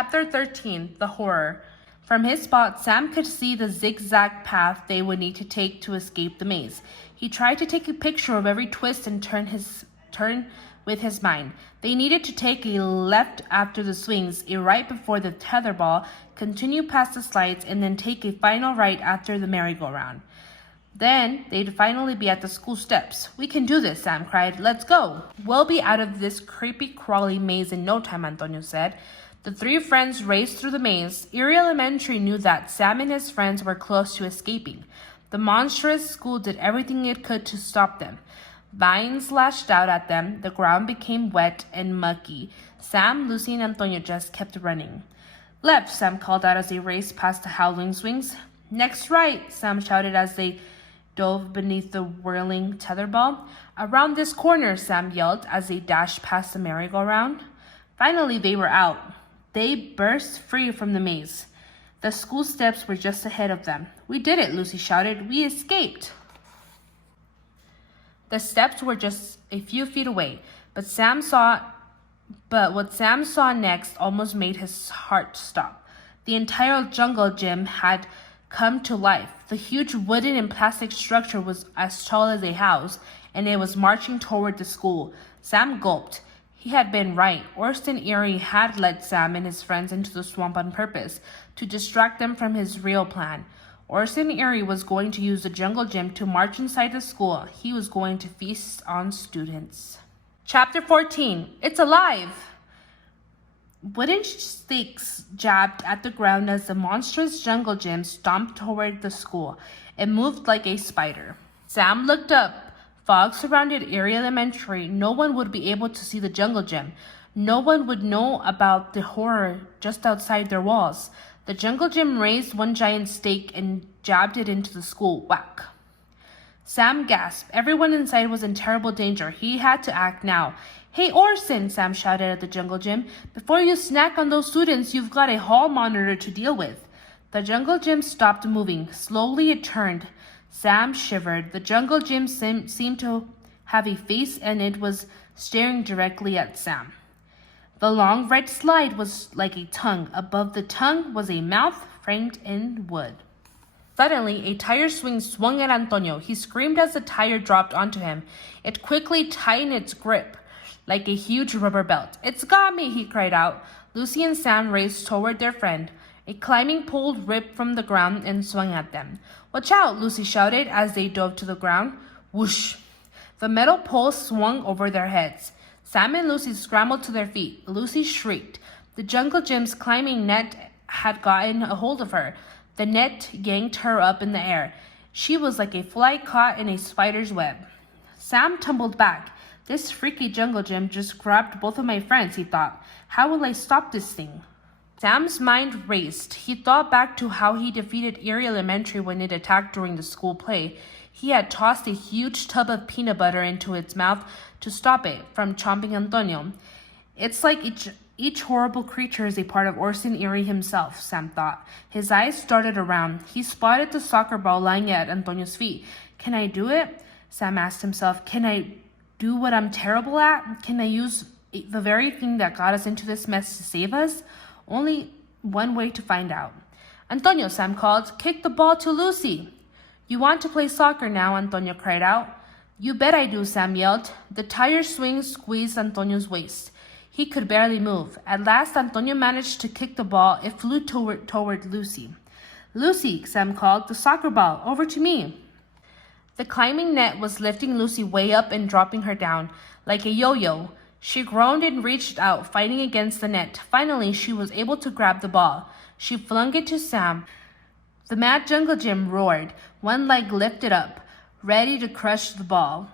Chapter 13, The Horror. From his spot, Sam could see the zigzag path they would need to take to escape the maze. He tried to take a picture of every twist and turn with his mind. They needed to take a left after the swings, a right before the tetherball, continue past the slides, and then take a final right after the merry-go-round. Then they'd finally be at the school steps. "We can do this," Sam cried. "Let's go." "We'll be out of this creepy-crawly maze in no time," Antonio said. The three friends raced through the maze. Eerie Elementary knew that Sam and his friends were close to escaping. The monstrous school did everything it could to stop them. Vines lashed out at them. The ground became wet and mucky. Sam, Lucy, and Antonio just kept running. "Left," Sam called out as they raced past the howling swings. "Next right," Sam shouted as they dove beneath the whirling tetherball. "Around this corner," Sam yelled as they dashed past the merry-go-round. Finally, they were out. They burst free from the maze. The school steps were just ahead of them. "We did it," Lucy shouted. "We escaped." The steps were just a few feet away, but what Sam saw next almost made his heart stop. The entire jungle gym had come to life. The huge wooden and plastic structure was as tall as a house, and it was marching toward the school. Sam gulped. He had been right. Orson Eerie had led Sam and his friends into the swamp on purpose, to distract them from his real plan. Orson Eerie was going to use the jungle gym to march inside the school. He was going to feast on students. Chapter 14. It's alive! Wooden stakes jabbed at the ground as the monstrous jungle gym stomped toward the school. It moved like a spider. Sam looked up. Fog surrounded Eerie Elementary. No one would be able to see the jungle gym. No one would know about the horror just outside their walls. The jungle gym raised one giant stake and jabbed it into the school. Whack! Sam gasped. Everyone inside was in terrible danger. He had to act now. "Hey, Orson," Sam shouted at the jungle gym. "Before you snack on those students, you've got a hall monitor to deal with." The jungle gym stopped moving. Slowly it turned. Sam shivered. The jungle gym seemed to have a face, and it was staring directly at Sam. The long red slide was like a tongue. Above the tongue was a mouth framed in wood. Suddenly, a tire swing swung at Antonio. He screamed as the tire dropped onto him. It quickly tightened its grip like a huge rubber belt. "It's got me," he cried out. Lucy and Sam raced toward their friend. A climbing pole ripped from the ground and swung at them. "Watch out," Lucy shouted as they dove to the ground. Whoosh! The metal pole swung over their heads. Sam and Lucy scrambled to their feet. Lucy shrieked. The jungle gym's climbing net had gotten a hold of her. The net yanked her up in the air. She was like a fly caught in a spider's web. Sam tumbled back. "This freaky jungle gym just grabbed both of my friends," he thought. "How will I stop this thing?" Sam's mind raced. He thought back to how he defeated Eerie Elementary when it attacked during the school play. He had tossed a huge tub of peanut butter into its mouth to stop it from chomping Antonio. It's like each horrible creature is a part of Orson Eerie himself, Sam thought. His eyes darted around. He spotted the soccer ball lying at Antonio's feet. "Can I do it?" Sam asked himself. "Can I do what I'm terrible at? Can I use the very thing that got us into this mess to save us?" Only one way to find out. "Antonio," Sam called, "kick the ball to Lucy." "You want to play soccer now?" Antonio cried out. "You bet I do," Sam yelled. The tire swing squeezed Antonio's waist. He could barely move. At last, Antonio managed to kick the ball. It flew toward Lucy. "Lucy," Sam called, "the soccer ball, over to me." The climbing net was lifting Lucy way up and dropping her down, like a yo-yo. She groaned and reached out, fighting against the net. Finally, she was able to grab the ball. She flung it to Sam. The mad jungle gym roared, one leg lifted up, ready to crush the ball.